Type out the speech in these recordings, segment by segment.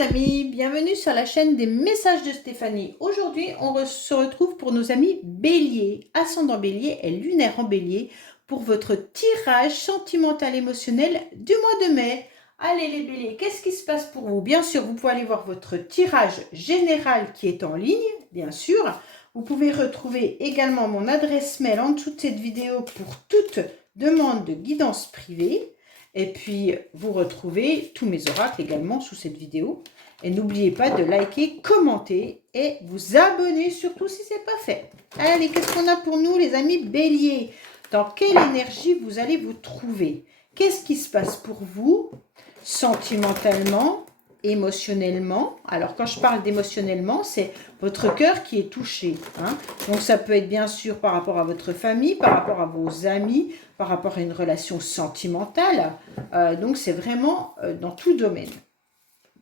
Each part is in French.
les amis, bienvenue sur la chaîne des messages de Stéphanie. Aujourd'hui, se retrouve pour nos amis Bélier, ascendant Bélier et lunaire en Bélier pour votre tirage sentimental émotionnel du mois de mai. Allez les Béliers, qu'est-ce qui se passe pour vous? Bien sûr, vous pouvez aller voir votre tirage général qui est en ligne, bien sûr. Vous pouvez retrouver également mon adresse mail en dessous de cette vidéo pour toute demande de guidance privée. Et puis, vous retrouvez tous mes oracles également sous cette vidéo. Et n'oubliez pas de liker, commenter et vous abonner, surtout si ce n'est pas fait. Allez, qu'est-ce qu'on a pour nous, les amis Bélier? Dans quelle énergie vous allez vous trouver? Qu'est-ce qui se passe pour vous sentimentalement, émotionnellement? Alors, quand je parle d'émotionnellement, c'est votre cœur qui est touché. Hein? Donc, ça peut être bien sûr par rapport à votre famille, par rapport à vos amis, par rapport à une relation sentimentale. Donc, c'est vraiment dans tout domaine.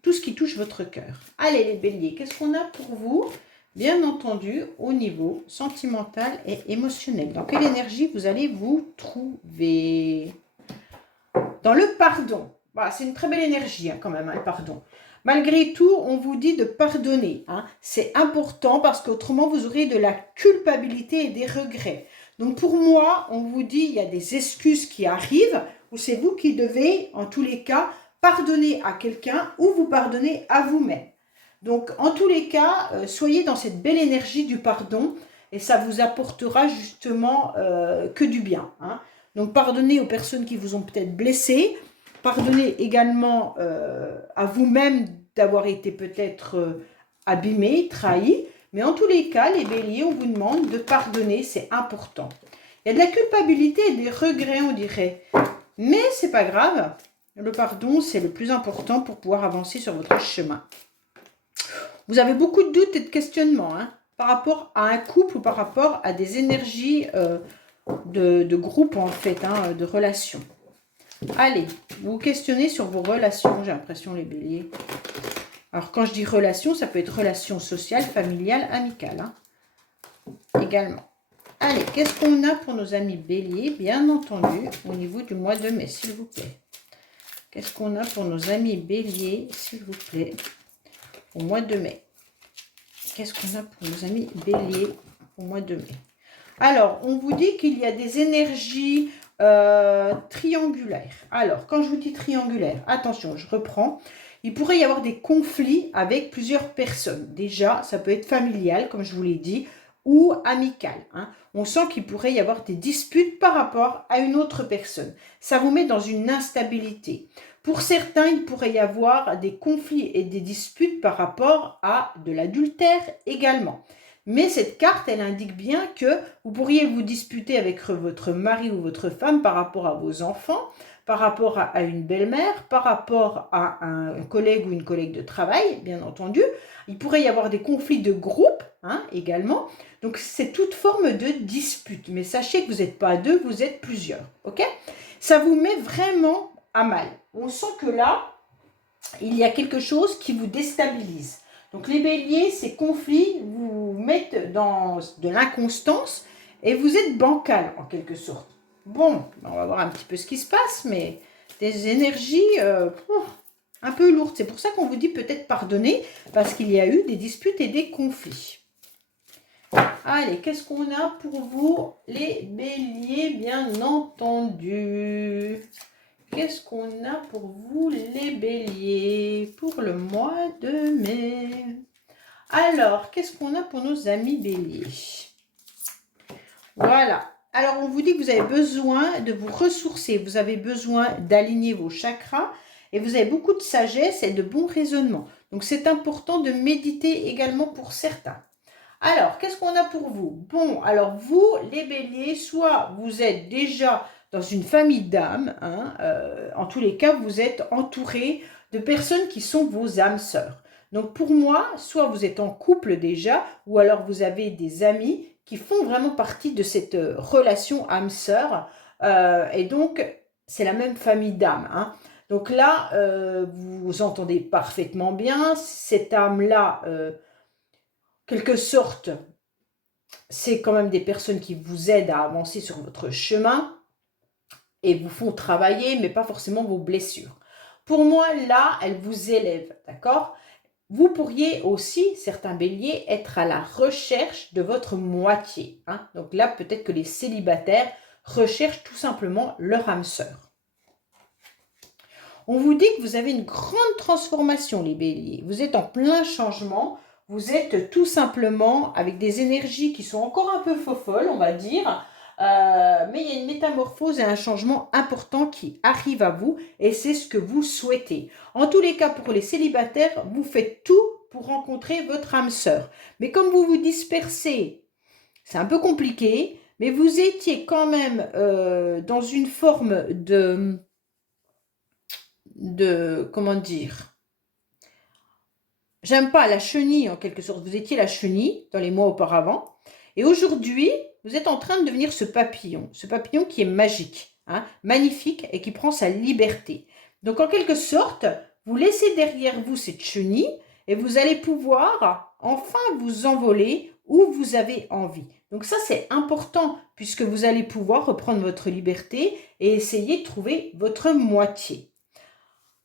Tout ce qui touche votre cœur. Allez, les béliers, qu'est-ce qu'on a pour vous? Bien entendu, au niveau sentimental et émotionnel. Dans quelle énergie vous allez vous trouver? Dans le pardon. Voilà, c'est une très belle énergie quand même, le pardon. Malgré tout, on vous dit de pardonner. C'est important parce qu'autrement, vous aurez de la culpabilité et des regrets. Donc pour moi, on vous dit il y a des excuses qui arrivent ou c'est vous qui devez, en tous les cas, pardonner à quelqu'un ou vous pardonner à vous-même. Donc en tous les cas, soyez dans cette belle énergie du pardon et ça vous apportera justement que du bien. Donc pardonnez aux personnes qui vous ont peut-être blessé, pardonnez également à vous-même d'avoir été peut-être abîmé, trahi. Mais en tous les cas, les béliers, on vous demande de pardonner, c'est important. Il y a de la culpabilité et des regrets, on dirait. Mais c'est pas grave. Le pardon, c'est le plus important pour pouvoir avancer sur votre chemin. Vous avez beaucoup de doutes et de questionnements par rapport à un couple ou par rapport à des énergies de groupe, en fait, de relations. Allez, vous vous questionnez sur vos relations, j'ai l'impression, les béliers. Alors, quand je dis relation, ça peut être relation sociale, familiale, amicale. Également. Allez, qu'est-ce qu'on a pour nos amis béliers? Bien entendu, au niveau du mois de mai, s'il vous plaît. Qu'est-ce qu'on a pour nos amis béliers, s'il vous plaît, au mois de mai? Qu'est-ce qu'on a pour nos amis béliers au mois de mai? Alors, on vous dit qu'il y a des énergies triangulaires. Alors, quand je vous dis triangulaire, attention, je reprends. Il pourrait y avoir des conflits avec plusieurs personnes. Déjà, ça peut être familial, comme je vous l'ai dit, ou amical. On sent qu'il pourrait y avoir des disputes par rapport à une autre personne. Ça vous met dans une instabilité. Pour certains, il pourrait y avoir des conflits et des disputes par rapport à de l'adultère également. Mais cette carte, elle indique bien que vous pourriez vous disputer avec votre mari ou votre femme par rapport à vos enfants, par rapport à une belle-mère, par rapport à un collègue ou une collègue de travail, bien entendu. Il pourrait y avoir des conflits de groupe également. Donc, c'est toute forme de dispute. Mais sachez que vous n'êtes pas deux, vous êtes plusieurs. Ok? Ça vous met vraiment à mal. On sent que là, il y a quelque chose qui vous déstabilise. Donc, les béliers, ces conflits vous mettent dans de l'inconstance et vous êtes bancal en quelque sorte. Bon, on va voir un petit peu ce qui se passe, mais des énergies un peu lourdes. C'est pour ça qu'on vous dit peut-être pardonner, parce qu'il y a eu des disputes et des conflits. Allez, qu'est-ce qu'on a pour vous, les béliers, bien entendu? Qu'est-ce qu'on a pour vous, les béliers, pour le mois de mai? Alors, qu'est-ce qu'on a pour nos amis béliers? Voilà. Alors, on vous dit que vous avez besoin de vous ressourcer. Vous avez besoin d'aligner vos chakras. Et vous avez beaucoup de sagesse et de bons raisonnements. Donc, c'est important de méditer également pour certains. Alors, qu'est-ce qu'on a pour vous? Bon, alors vous, les béliers, soit vous êtes déjà dans une famille d'âmes, en tous les cas, vous êtes entouré de personnes qui sont vos âmes sœurs. Donc pour moi, soit vous êtes en couple déjà, ou alors vous avez des amis qui font vraiment partie de cette relation âme-sœur, et donc c'est la même famille d'âmes. Donc là, vous vous entendez parfaitement bien, cette âme-là, quelque sorte, c'est quand même des personnes qui vous aident à avancer sur votre chemin et vous font travailler, mais pas forcément vos blessures. Pour moi, là, elles vous élèvent, d'accord? Vous pourriez aussi, certains béliers, être à la recherche de votre moitié. Hein. Donc là, peut-être que les célibataires recherchent tout simplement leur âme sœur. On vous dit que vous avez une grande transformation, les béliers. Vous êtes en plein changement. Vous êtes tout simplement avec des énergies qui sont encore un peu folles, on va dire. Mais il y a une métamorphose et un changement important qui arrive à vous et c'est ce que vous souhaitez. En tous les cas, pour les célibataires, vous faites tout pour rencontrer votre âme sœur. Mais comme vous vous dispersez, c'est un peu compliqué, mais vous étiez quand même dans une forme comment dire, j'aime pas la chenille en quelque sorte, vous étiez la chenille dans les mois auparavant, et aujourd'hui, vous êtes en train de devenir ce papillon qui est magique, hein, magnifique, et qui prend sa liberté. Donc en quelque sorte, vous laissez derrière vous cette chenille, et vous allez pouvoir enfin vous envoler où vous avez envie. Donc ça, c'est important, puisque vous allez pouvoir reprendre votre liberté et essayer de trouver votre moitié.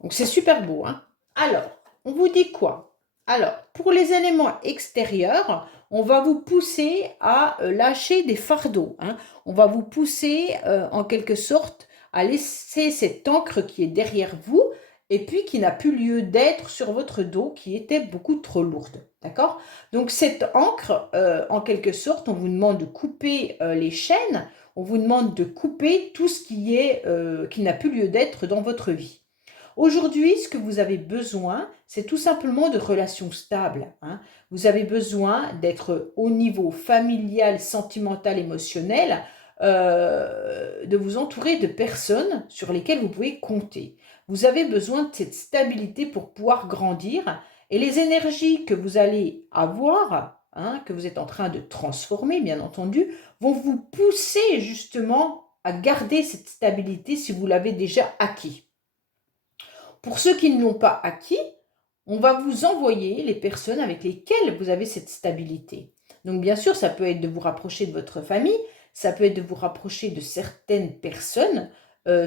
Donc c'est super beau, hein. Alors, on vous dit quoi? Alors, pour les éléments extérieurs, on va vous pousser à lâcher des fardeaux, hein. On va vous pousser en quelque sorte à laisser cette encre qui est derrière vous et puis qui n'a plus lieu d'être sur votre dos, qui était beaucoup trop lourde. D'accord? Donc cette encre, en quelque sorte, on vous demande de couper les chaînes, on vous demande de couper tout ce qui n'a plus lieu d'être dans votre vie. Aujourd'hui, ce que vous avez besoin, c'est tout simplement de relations stables. Hein. Vous avez besoin d'être au niveau familial, sentimental, émotionnel, de vous entourer de personnes sur lesquelles vous pouvez compter. Vous avez besoin de cette stabilité pour pouvoir grandir et les énergies que vous allez avoir, hein, que vous êtes en train de transformer, bien entendu, vont vous pousser justement à garder cette stabilité si vous l'avez déjà acquis. Pour ceux qui ne l'ont pas acquis, on va vous envoyer les personnes avec lesquelles vous avez cette stabilité. Donc bien sûr, ça peut être de vous rapprocher de votre famille, ça peut être de vous rapprocher de certaines personnes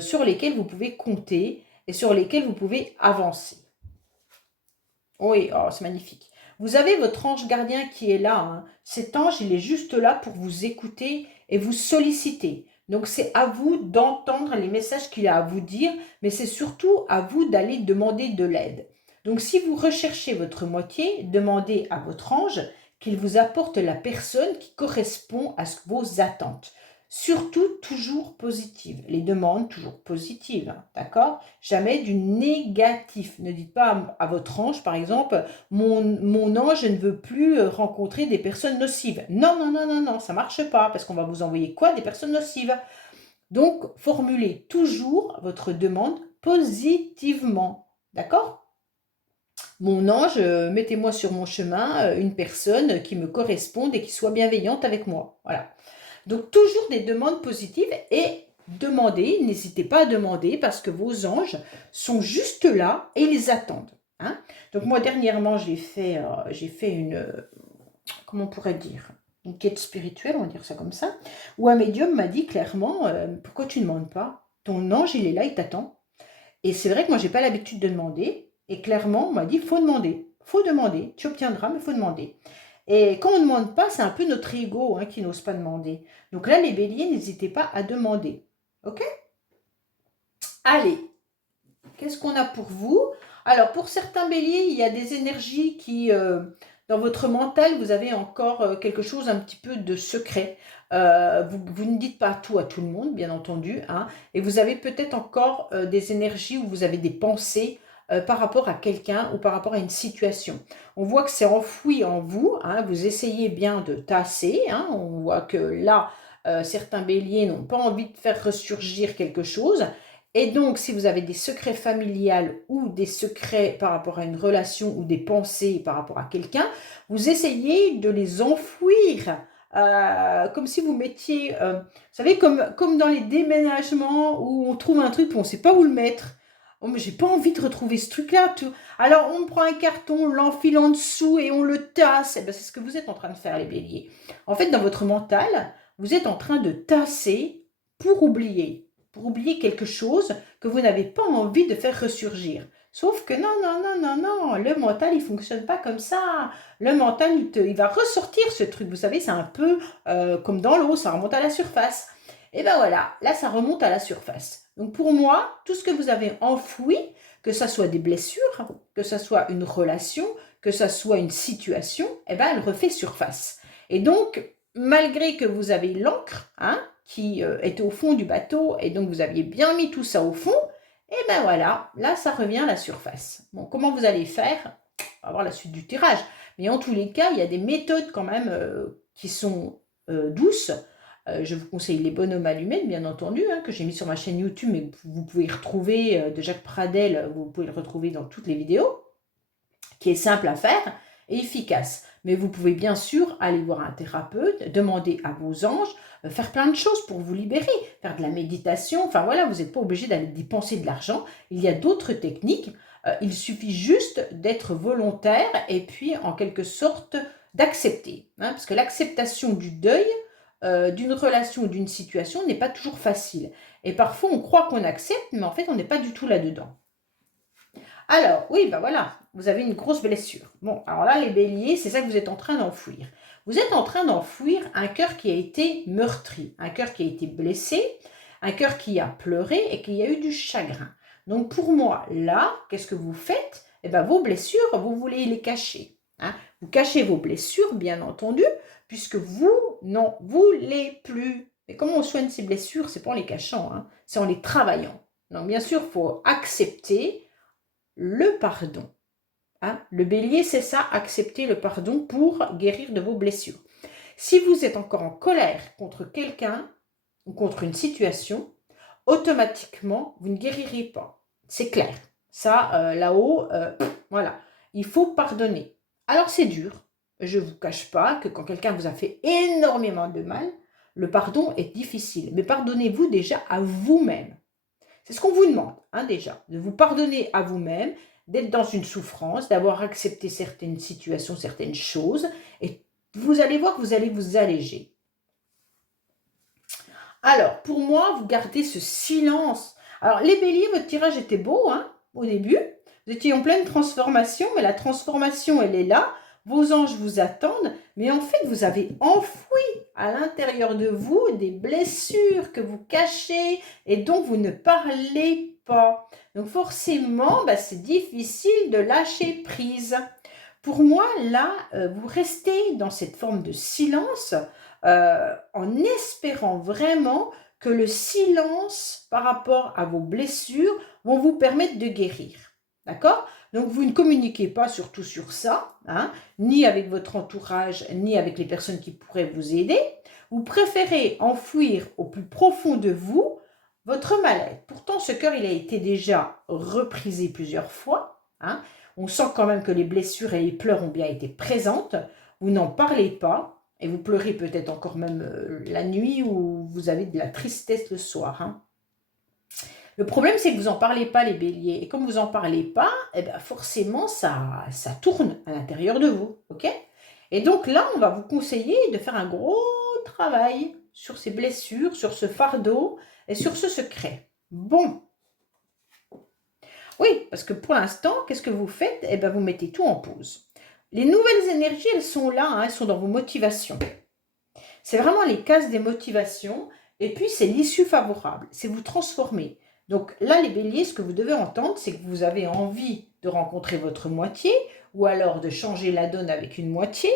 sur lesquelles vous pouvez compter et sur lesquelles vous pouvez avancer. Oui, oh, c'est magnifique. Vous avez votre ange gardien qui est là. Hein. Cet ange, il est juste là pour vous écouter et vous solliciter. Donc c'est à vous d'entendre les messages qu'il a à vous dire, mais c'est surtout à vous d'aller demander de l'aide. Donc si vous recherchez votre moitié, demandez à votre ange qu'il vous apporte la personne qui correspond à vos attentes. Surtout toujours positive. Les demandes toujours positives, hein, d'accord? Jamais du négatif. Ne dites pas à votre ange, par exemple, mon ange ne veut plus rencontrer des personnes nocives. Non, non, non, non, non, ça ne marche pas, parce qu'on va vous envoyer quoi? Des personnes nocives. Donc, formulez toujours votre demande positivement, d'accord? Mon ange, mettez-moi sur mon chemin une personne qui me corresponde et qui soit bienveillante avec moi. Voilà. Donc, toujours des demandes positives et demandez, n'hésitez pas à demander parce que vos anges sont juste là et ils les attendent. Hein. Donc, moi, dernièrement, j'ai fait comment on pourrait dire, une quête spirituelle, on va dire ça comme ça, où un médium m'a dit clairement, pourquoi tu ne demandes pas? Ton ange, il est là, il t'attend. Et c'est vrai que moi, je n'ai pas l'habitude de demander. Et clairement, on m'a dit, faut demander. Faut demander. Tu obtiendras, mais il faut demander. Et quand on ne demande pas, c'est un peu notre ego hein, qui n'ose pas demander. Donc là, les béliers, n'hésitez pas à demander. OK? Allez, qu'est-ce qu'on a pour vous? Alors, pour certains béliers, il y a des énergies qui, dans votre mental, vous avez encore quelque chose un petit peu de secret. Vous ne dites pas tout à tout le monde, bien entendu. Hein, et vous avez peut-être encore des énergies où vous avez des pensées par rapport à quelqu'un ou par rapport à une situation. On voit que c'est enfoui en vous. Hein, vous essayez bien de tasser. Hein, on voit que là, certains béliers n'ont pas envie de faire ressurgir quelque chose. Et donc, si vous avez des secrets familiales ou des secrets par rapport à une relation ou des pensées par rapport à quelqu'un, vous essayez de les enfouir. Comme si vous mettiez, vous savez, comme dans les déménagements où on trouve un truc et on ne sait pas où le mettre. Oh, mais j'ai pas envie de retrouver ce truc-là. Alors, on prend un carton, on l'enfile en dessous et on le tasse. Eh ben, c'est ce que vous êtes en train de faire, les béliers. En fait, dans votre mental, vous êtes en train de tasser pour oublier quelque chose que vous n'avez pas envie de faire ressurgir. Sauf que non, non, non, non, non, le mental, il ne fonctionne pas comme ça. Le mental, il va ressortir ce truc. Vous savez, c'est un peu comme dans l'eau, ça remonte à la surface. Et ben voilà, là, ça remonte à la surface. Donc pour moi, tout ce que vous avez enfoui, que ça soit des blessures, que ça soit une relation, que ça soit une situation, eh ben, elle refait surface. Et donc, malgré que vous avez l'encre, hein, qui était au fond du bateau, et donc vous aviez bien mis tout ça au fond, et ben voilà, là ça revient à la surface. Bon, comment vous allez faire? On va voir la suite du tirage. Mais en tous les cas, il y a des méthodes quand même qui sont douces. Je vous conseille les bonhommes allumés, bien entendu, hein, que j'ai mis sur ma chaîne YouTube, mais que vous pouvez retrouver de Jacques Pradel, vous pouvez le retrouver dans toutes les vidéos, qui est simple à faire et efficace. Mais vous pouvez bien sûr aller voir un thérapeute, demander à vos anges, faire plein de choses pour vous libérer, faire de la méditation, enfin voilà, vous n'êtes pas obligé d'aller dépenser de l'argent, il y a d'autres techniques, il suffit juste d'être volontaire et puis en quelque sorte d'accepter, hein, parce que l'acceptation du deuil, d'une relation ou d'une situation n'est pas toujours facile. Et parfois on croit qu'on accepte, mais en fait on n'est pas du tout là-dedans. Alors, oui, ben voilà, vous avez une grosse blessure. Bon, alors là, les béliers, c'est ça que vous êtes en train d'enfouir. Vous êtes en train d'enfouir un cœur qui a été meurtri, un cœur qui a été blessé, un cœur qui a pleuré et qui a eu du chagrin. Donc pour moi, là, qu'est-ce que vous faites? Eh bien, vos blessures, vous voulez les cacher, hein. Vous cachez vos blessures, bien entendu, puisque vous n'en voulez plus. Mais comment on soigne ces blessures? C'est pas en les cachant, hein, c'est en les travaillant. Donc bien sûr, il faut accepter le pardon. Hein? Le bélier, c'est ça, accepter le pardon pour guérir de vos blessures. Si vous êtes encore en colère contre quelqu'un ou contre une situation, automatiquement, vous ne guérirez pas. C'est clair. Ça, là-haut, voilà. Il faut pardonner. Alors, c'est dur. Je ne vous cache pas que quand quelqu'un vous a fait énormément de mal, le pardon est difficile. Mais pardonnez-vous déjà à vous-même. C'est ce qu'on vous demande, hein, déjà, de vous pardonner à vous-même, d'être dans une souffrance, d'avoir accepté certaines situations, certaines choses, et vous allez voir que vous allez vous alléger. Alors, pour moi, vous gardez ce silence. Alors, les béliers, votre tirage était beau, hein, au début. Vous étiez en pleine transformation, mais la transformation, elle est là. Vos anges vous attendent, mais en fait, vous avez enfoui à l'intérieur de vous des blessures que vous cachez et dont vous ne parlez pas. Donc forcément, c'est difficile de lâcher prise. Pour moi, là, vous restez dans cette forme de silence en espérant vraiment que le silence par rapport à vos blessures vont vous permettre de guérir. D'accord? Donc, vous ne communiquez pas surtout sur ça, hein, ni avec votre entourage, ni avec les personnes qui pourraient vous aider. Vous préférez enfouir au plus profond de vous votre mal-être. Pourtant, ce cœur, il a été déjà reprisé plusieurs fois. Hein. On sent quand même que les blessures et les pleurs ont bien été présentes. Vous n'en parlez pas. Et vous pleurez peut-être encore même la nuit ou vous avez de la tristesse le soir. Hein. Le problème, c'est que vous n'en parlez pas, les béliers. Et comme vous n'en parlez pas, eh bien forcément, ça tourne à l'intérieur de vous. Ok? Et donc là, on va vous conseiller de faire un gros travail sur ces blessures, sur ce fardeau et sur ce secret. Bon. Oui, parce que pour l'instant, qu'est-ce que vous faites? Eh bien, vous mettez tout en pause. Les nouvelles énergies, elles sont là, hein, elles sont dans vos motivations. C'est vraiment les cases des motivations. Et puis, c'est l'issue favorable. C'est vous transformer. Donc là, les béliers, ce que vous devez entendre, c'est que vous avez envie de rencontrer votre moitié ou alors de changer la donne avec une moitié.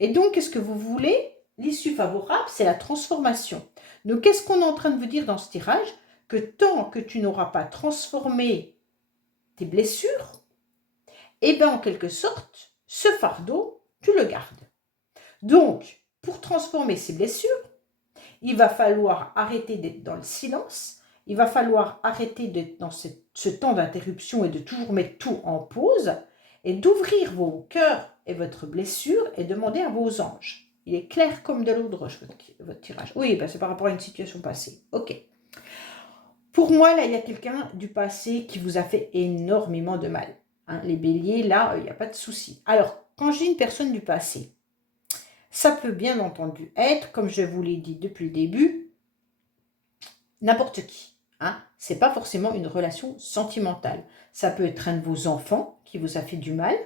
Et donc, qu'est-ce que vous voulez? L'issue favorable, c'est la transformation. Donc, qu'est-ce qu'on est en train de vous dire dans ce tirage? Que tant que tu n'auras pas transformé tes blessures, eh bien, en quelque sorte, ce fardeau, tu le gardes. Donc, pour transformer ces blessures, il va falloir arrêter d'être dans le silence, il va falloir arrêter d'être dans ce temps d'interruption et de toujours mettre tout en pause et d'ouvrir vos cœurs et votre blessure et demander à vos anges. Il est clair comme de l'eau de roche, votre tirage. Oui, c'est par rapport à une situation passée. Ok. Pour moi, là, il y a quelqu'un du passé qui vous a fait énormément de mal. Hein, les béliers, là, il n'y a pas de souci. Alors, quand j'ai une personne du passé, ça peut bien entendu être, comme je vous l'ai dit depuis le début, n'importe qui. Hein. Ce n'est pas forcément une relation sentimentale. Ça peut être un de vos enfants qui vous a fait du mal.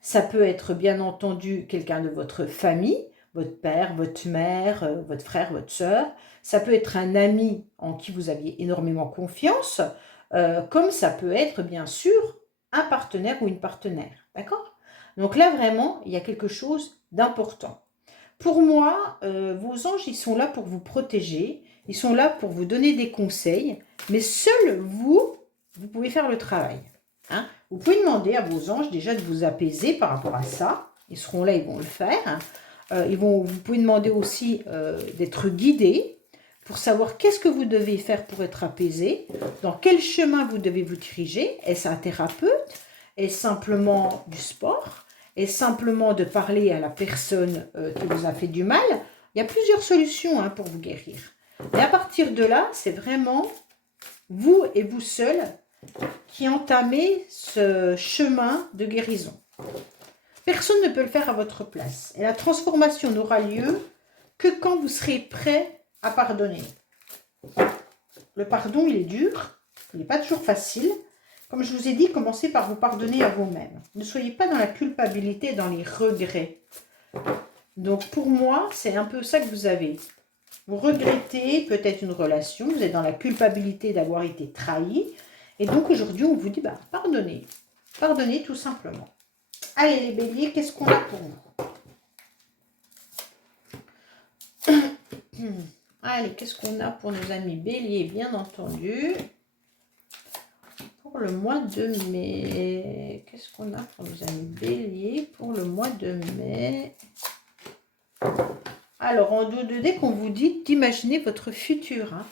Ça peut être bien entendu quelqu'un de votre famille, votre père, votre mère, votre frère, votre sœur. Ça peut être un ami en qui vous aviez énormément confiance, comme ça peut être bien sûr un partenaire ou une partenaire. D'accord? Donc là vraiment, il y a quelque chose d'important. Pour moi, vos anges, ils sont là pour vous protéger, ils sont là pour vous donner des conseils, mais seul vous, vous pouvez faire le travail. Hein. Vous pouvez demander à vos anges déjà de vous apaiser par rapport à ça. Ils seront là, ils vont le faire. Vous pouvez demander aussi d'être guidé pour savoir qu'est-ce que vous devez faire pour être apaisé, dans quel chemin vous devez vous diriger. Est-ce un thérapeute? Est-ce simplement du sport? Est-ce simplement de parler à la personne qui vous a fait du mal? Il y a plusieurs solutions hein, pour vous guérir. Et à partir de là, c'est vraiment vous et vous seul qui entamez ce chemin de guérison. Personne ne peut le faire à votre place. Et la transformation n'aura lieu que quand vous serez prêt à pardonner. Le pardon, il est dur, il n'est pas toujours facile. Comme je vous ai dit, commencez par vous pardonner à vous-même. Ne soyez pas dans la culpabilité, dans les regrets. Donc pour moi, c'est un peu ça que vous avez. Vous regrettez peut-être une relation, vous êtes dans la culpabilité d'avoir été trahi. Et donc aujourd'hui, on vous dit, pardonnez. Pardonnez tout simplement. Allez les béliers, qu'est-ce qu'on a pour vous? Allez, qu'est-ce qu'on a pour nos amis béliers, bien entendu. Pour le mois de mai. Qu'est-ce qu'on a pour nos amis béliers pour le mois de mai? Alors, en 2D, qu'on vous dit d'imaginer votre futur. Hein.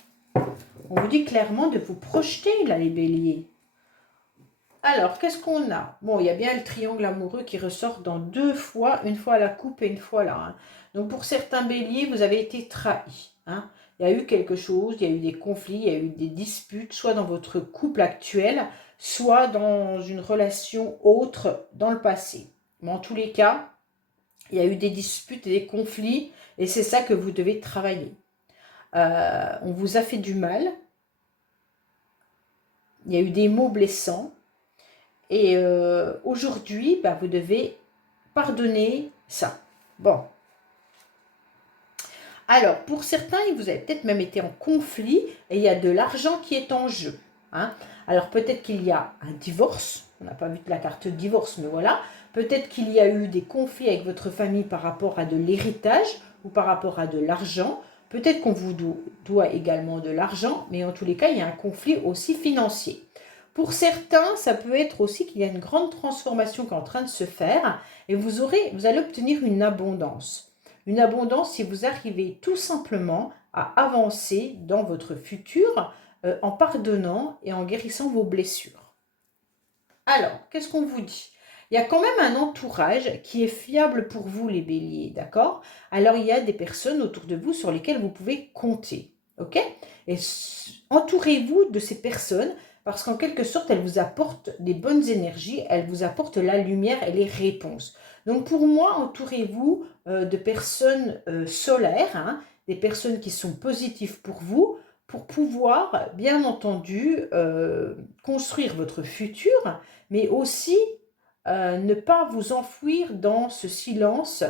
On vous dit clairement de vous projeter, là, les béliers. Alors, qu'est-ce qu'on a? Bon, il y a bien le triangle amoureux qui ressort dans 2 fois, une fois la coupe et une fois là. Hein. Donc, pour certains béliers, vous avez été trahis. Hein. Il y a eu quelque chose, il y a eu des conflits, il y a eu des disputes, soit dans votre couple actuel, soit dans une relation autre dans le passé. Mais en tous les cas, il y a eu des disputes et des conflits, et c'est ça que vous devez travailler. On vous a fait du mal, il y a eu des mots blessants, et aujourd'hui, vous devez pardonner ça. Bon. Alors, pour certains, vous avez peut-être même été en conflit, et il y a de l'argent qui est en jeu. Hein. Alors, peut-être qu'il y a un divorce, on n'a pas vu la carte divorce, mais voilà. Peut-être qu'il y a eu des conflits avec votre famille par rapport à de l'héritage, ou par rapport à de l'argent. Peut-être qu'on vous doit également de l'argent, mais en tous les cas, il y a un conflit aussi financier. Pour certains, ça peut être aussi qu'il y a une grande transformation qui est en train de se faire et vous allez obtenir une abondance. Une abondance si vous arrivez tout simplement à avancer dans votre futur en pardonnant et en guérissant vos blessures. Alors, qu'est-ce qu'on vous dit? Il y a quand même un entourage qui est fiable pour vous, les béliers, d'accord? Alors, il y a des personnes autour de vous sur lesquelles vous pouvez compter, ok? Et entourez-vous de ces personnes parce qu'en quelque sorte, elles vous apportent des bonnes énergies, elles vous apportent la lumière et les réponses. Donc, pour moi, entourez-vous de personnes solaires, hein, des personnes qui sont positives pour vous, pour pouvoir, bien entendu, construire votre futur, mais aussi ne pas vous enfouir dans ce silence.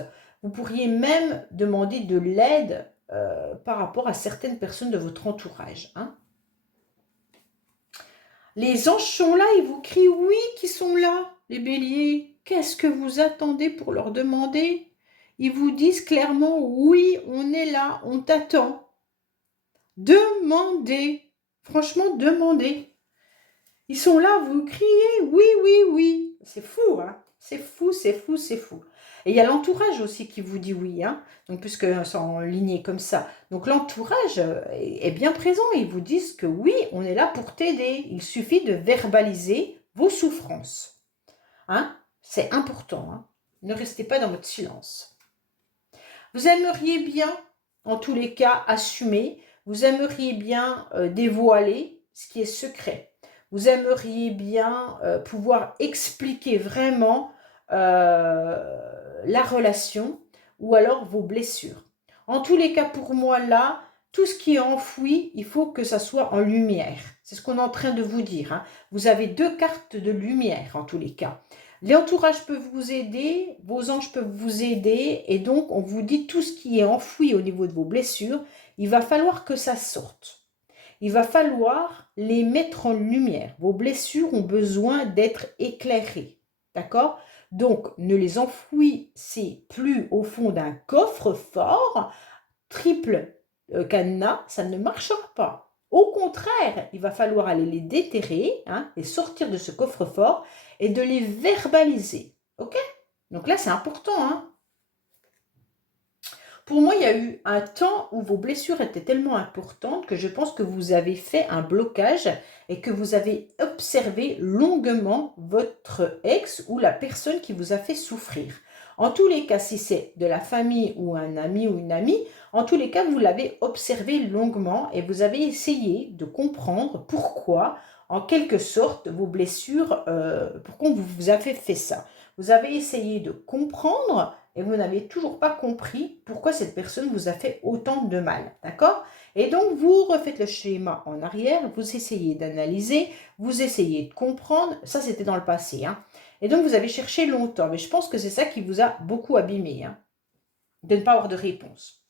Vous pourriez même demander de l'aide par rapport à certaines personnes de votre entourage. Hein. Les anges sont là, ils vous crient oui qui sont là, les béliers. Qu'est-ce que vous attendez pour leur demander? Ils vous disent clairement oui, on est là, on t'attend. Demandez, franchement demandez. Ils sont là, vous criez oui, oui, oui. C'est fou, hein? C'est fou, c'est fou, c'est fou. Et il y a l'entourage aussi qui vous dit oui, hein? Donc, puisque c'est en lignée comme ça. Donc, l'entourage est bien présent. Ils vous disent que oui, on est là pour t'aider. Il suffit de verbaliser vos souffrances. Hein? C'est important. Hein? Ne restez pas dans votre silence. Vous aimeriez bien, en tous les cas, assumer. Vous aimeriez bien dévoiler ce qui est secret. Vous aimeriez bien pouvoir expliquer vraiment la relation ou alors vos blessures. En tous les cas, pour moi, là, tout ce qui est enfoui, il faut que ça soit en lumière. C'est ce qu'on est en train de vous dire, hein. Vous avez 2 cartes de lumière en tous les cas. L'entourage peut vous aider, vos anges peuvent vous aider, et donc on vous dit tout ce qui est enfoui au niveau de vos blessures, il va falloir que ça sorte. Il va falloir les mettre en lumière. Vos blessures ont besoin d'être éclairées. D'accord? Donc, ne les enfouissez plus au fond d'un coffre-fort, triple cadenas, ça ne marchera pas. Au contraire, il va falloir aller les déterrer, hein, et sortir de ce coffre-fort et de les verbaliser. Ok? Donc là, c'est important, hein. Pour moi, il y a eu un temps où vos blessures étaient tellement importantes que je pense que vous avez fait un blocage et que vous avez observé longuement votre ex ou la personne qui vous a fait souffrir. En tous les cas, si c'est de la famille ou un ami ou une amie, en tous les cas, vous l'avez observé longuement et vous avez essayé de comprendre pourquoi, en quelque sorte, vos blessures, pourquoi vous avez fait ça. Vous avez essayé de comprendre et vous n'avez toujours pas compris pourquoi cette personne vous a fait autant de mal, d'accord? Et donc, vous refaites le schéma en arrière, vous essayez d'analyser, vous essayez de comprendre, ça c'était dans le passé, hein. Et donc, vous avez cherché longtemps, mais je pense que c'est ça qui vous a beaucoup abîmé, hein, de ne pas avoir de réponse.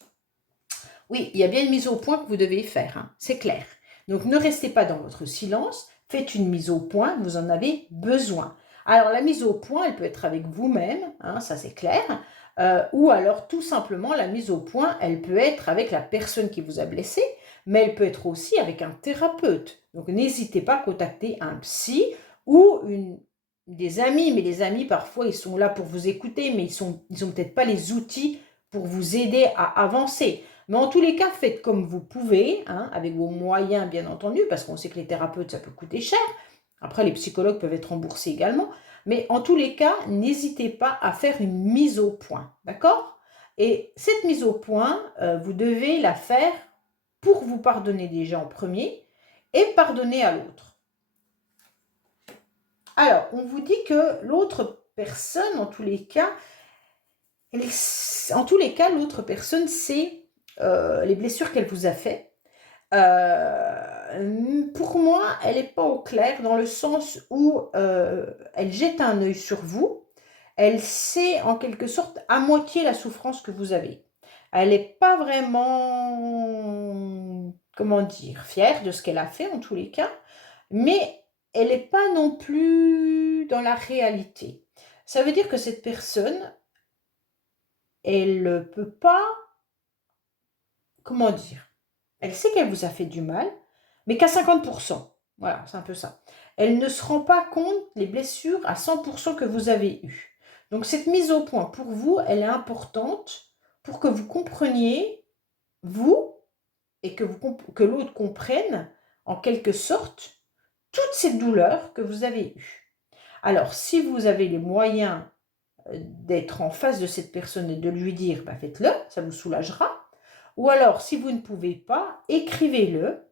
Oui, il y a bien une mise au point que vous devez faire, hein, c'est clair. Donc, ne restez pas dans votre silence, faites une mise au point, vous en avez besoin. Alors, la mise au point, elle peut être avec vous-même, hein, ça c'est clair, ou alors tout simplement, la mise au point, elle peut être avec la personne qui vous a blessé, mais elle peut être aussi avec un thérapeute. Donc, n'hésitez pas à contacter un psy ou des amis, mais les amis, parfois, ils sont là pour vous écouter, mais ils ont peut-être pas les outils pour vous aider à avancer. Mais en tous les cas, faites comme vous pouvez, hein, avec vos moyens bien entendu, parce qu'on sait que les thérapeutes, ça peut coûter cher. Après, les psychologues peuvent être remboursés également. Mais en tous les cas, n'hésitez pas à faire une mise au point, d'accord? Et cette mise au point, vous devez la faire pour vous pardonner déjà en premier et pardonner à l'autre. Alors, on vous dit que l'autre personne, en tous les cas, l'autre personne sait les blessures qu'elle vous a fait. Pour moi, elle n'est pas au clair dans le sens où elle jette un œil sur vous. Elle sait en quelque sorte à moitié la souffrance que vous avez. Elle n'est pas vraiment, comment dire, fière de ce qu'elle a fait en tous les cas, mais elle n'est pas non plus dans la réalité. Ça veut dire que cette personne, elle ne peut pas, comment dire, elle sait qu'elle vous a fait du mal, mais qu'à 50%. Voilà, c'est un peu ça. Elle ne se rend pas compte les blessures à 100% que vous avez eues. Donc cette mise au point, pour vous, elle est importante pour que vous compreniez, vous, et que l'autre comprenne, en quelque sorte, toute cette douleur que vous avez eue. Alors, si vous avez les moyens d'être en face de cette personne et de lui dire, bah, faites-le, ça vous soulagera. Ou alors, si vous ne pouvez pas, écrivez-le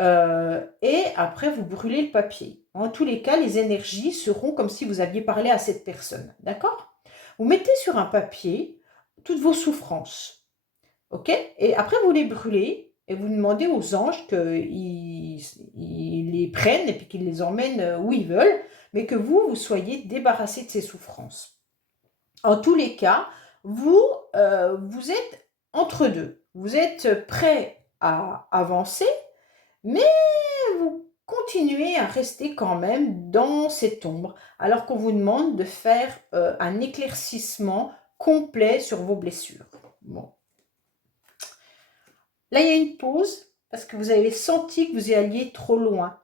et après vous brûlez le papier. En tous les cas, les énergies seront comme si vous aviez parlé à cette personne, d'accord? Vous mettez sur un papier toutes vos souffrances, ok? Et après, vous les brûlez et vous demandez aux anges qu'ils les prennent et puis qu'ils les emmènent où ils veulent, mais que vous soyez débarrassé de ces souffrances. En tous les cas, vous êtes entre deux. Vous êtes prêt à avancer, mais vous continuez à rester quand même dans cette ombre, alors qu'on vous demande de faire un éclaircissement complet sur vos blessures. Bon. Là, il y a une pause, parce que vous avez senti que vous y alliez trop loin,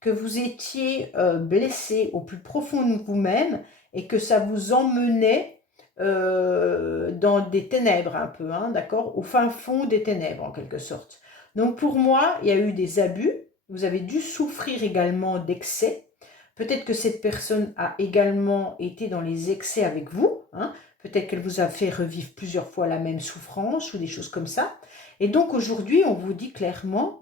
que vous étiez blessé au plus profond de vous-même, et que ça vous emmenait dans des ténèbres un peu, hein, d'accord? Au fin fond des ténèbres, en quelque sorte. Donc pour moi, il y a eu des abus, vous avez dû souffrir également d'excès. Peut-être que cette personne a également été dans les excès avec vous, hein. Peut-être qu'elle vous a fait revivre plusieurs fois la même souffrance ou des choses comme ça. Et donc aujourd'hui, on vous dit clairement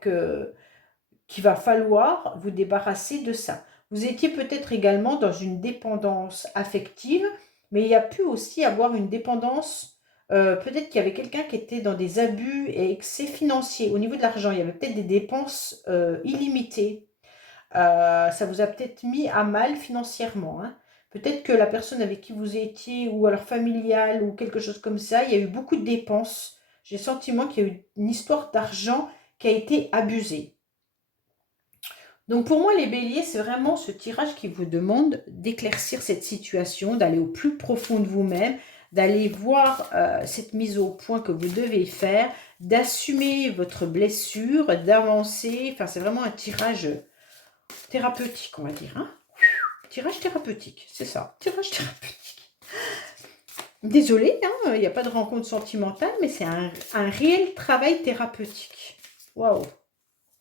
qu'il va falloir vous débarrasser de ça. Vous étiez peut-être également dans une dépendance affective, mais il y a pu aussi avoir une dépendance peut-être qu'il y avait quelqu'un qui était dans des abus et excès financiers. Au niveau de l'argent, il y avait peut-être des dépenses illimitées. Ça vous a peut-être mis à mal financièrement, hein. Peut-être que la personne avec qui vous étiez, ou alors familiale, ou quelque chose comme ça, il y a eu beaucoup de dépenses. J'ai le sentiment qu'il y a eu une histoire d'argent qui a été abusée. Donc pour moi, les béliers, c'est vraiment ce tirage qui vous demande d'éclaircir cette situation, d'aller au plus profond de vous-même, d'aller voir cette mise au point que vous devez faire, d'assumer votre blessure, d'avancer. Enfin, c'est vraiment un tirage thérapeutique, on va dire, hein. Tirage thérapeutique, c'est ça, tirage thérapeutique. Désolée, hein, il n'y a pas de rencontre sentimentale, mais c'est un réel travail thérapeutique. Waouh.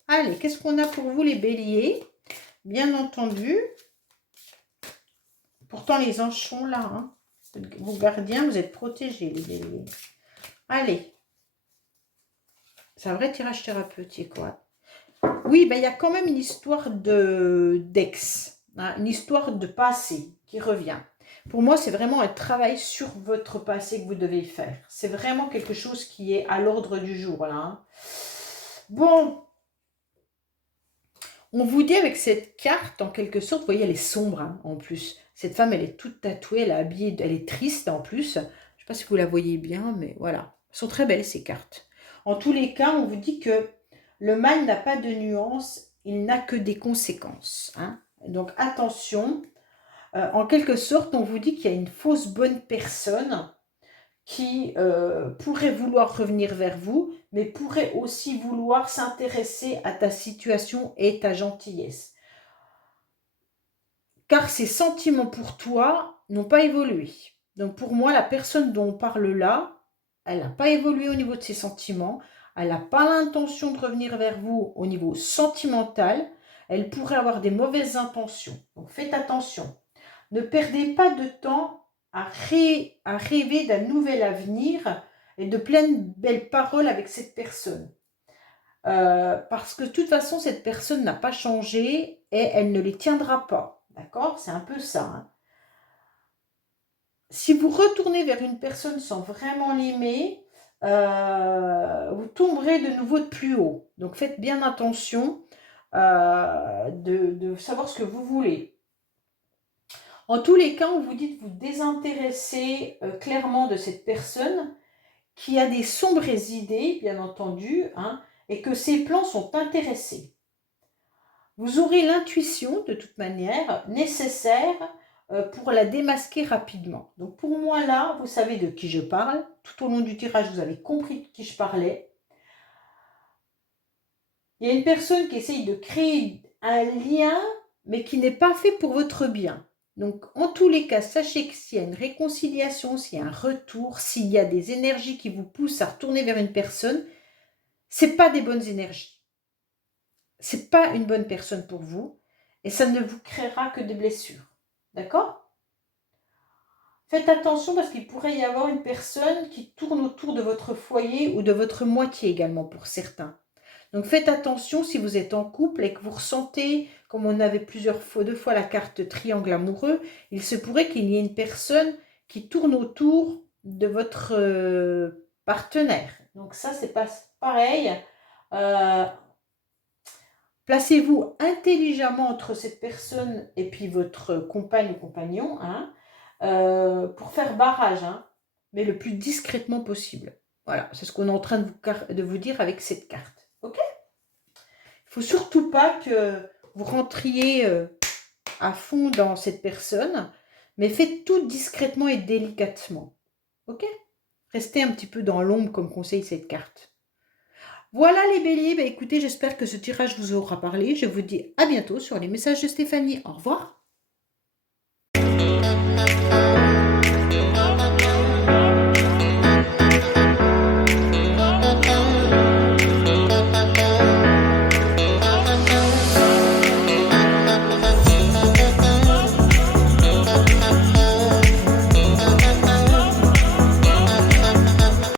Allez, qu'est-ce qu'on a pour vous les béliers? Bien entendu. Pourtant, les anges sont là, hein. Vos gardiens, vous êtes protégés, les béliers. Allez. C'est un vrai tirage thérapeutique, quoi. Oui, ben, il y a quand même une histoire d'ex, hein, une histoire de passé qui revient. Pour moi, c'est vraiment un travail sur votre passé que vous devez faire. C'est vraiment quelque chose qui est à l'ordre du jour, là, hein. Bon, on vous dit avec cette carte, en quelque sorte, vous voyez, elle est sombre, hein, en plus. Cette femme, elle est toute tatouée, elle est habillée, elle est triste en plus. Je ne sais pas si vous la voyez bien, mais voilà. Elles sont très belles, ces cartes. En tous les cas, on vous dit que le mal n'a pas de nuance, il n'a que des conséquences, hein. Donc attention, en quelque sorte, on vous dit qu'il y a une fausse bonne personne qui pourrait vouloir revenir vers vous, mais pourrait aussi vouloir s'intéresser à ta situation et ta gentillesse. Car ses sentiments pour toi n'ont pas évolué. Donc pour moi, la personne dont on parle là, elle n'a pas évolué au niveau de ses sentiments, elle n'a pas l'intention de revenir vers vous au niveau sentimental, elle pourrait avoir des mauvaises intentions. Donc faites attention. Ne perdez pas de temps à rêver d'un nouvel avenir et de pleines belles paroles avec cette personne. Parce que de toute façon, cette personne n'a pas changé et elle ne les tiendra pas. D'accord? C'est un peu ça, hein. Si vous retournez vers une personne sans vraiment l'aimer, vous tomberez de nouveau de plus haut. Donc faites bien attention de savoir ce que vous voulez. En tous les cas, on vous dit de vous désintéresser clairement de cette personne qui a des sombres idées, bien entendu, hein, et que ses plans sont intéressés. Vous aurez l'intuition, de toute manière, nécessaire pour la démasquer rapidement. Donc pour moi, là, vous savez de qui je parle. Tout au long du tirage, vous avez compris de qui je parlais. Il y a une personne qui essaye de créer un lien, mais qui n'est pas fait pour votre bien. Donc, en tous les cas, sachez que s'il y a une réconciliation, s'il y a un retour, s'il y a des énergies qui vous poussent à retourner vers une personne, ce n'est pas des bonnes énergies. Ce n'est pas une bonne personne pour vous et ça ne vous créera que des blessures. D'accord? Faites attention parce qu'il pourrait y avoir une personne qui tourne autour de votre foyer ou de votre moitié également pour certains. Donc faites attention si vous êtes en couple et que vous ressentez, comme on avait deux fois la carte triangle amoureux, il se pourrait qu'il y ait une personne qui tourne autour de votre partenaire. Donc ça, c'est pas pareil. Placez-vous intelligemment entre cette personne et puis votre compagne ou compagnon, hein, pour faire barrage, hein, mais le plus discrètement possible. Voilà, c'est ce qu'on est en train de vous dire avec cette carte. Ok? Il ne faut surtout pas que vous rentriez à fond dans cette personne, mais faites tout discrètement et délicatement. Ok? Restez un petit peu dans l'ombre comme conseille cette carte. Voilà les béliers, écoutez, j'espère que ce tirage vous aura parlé. Je vous dis à bientôt sur les messages de Stéphanie. Au revoir.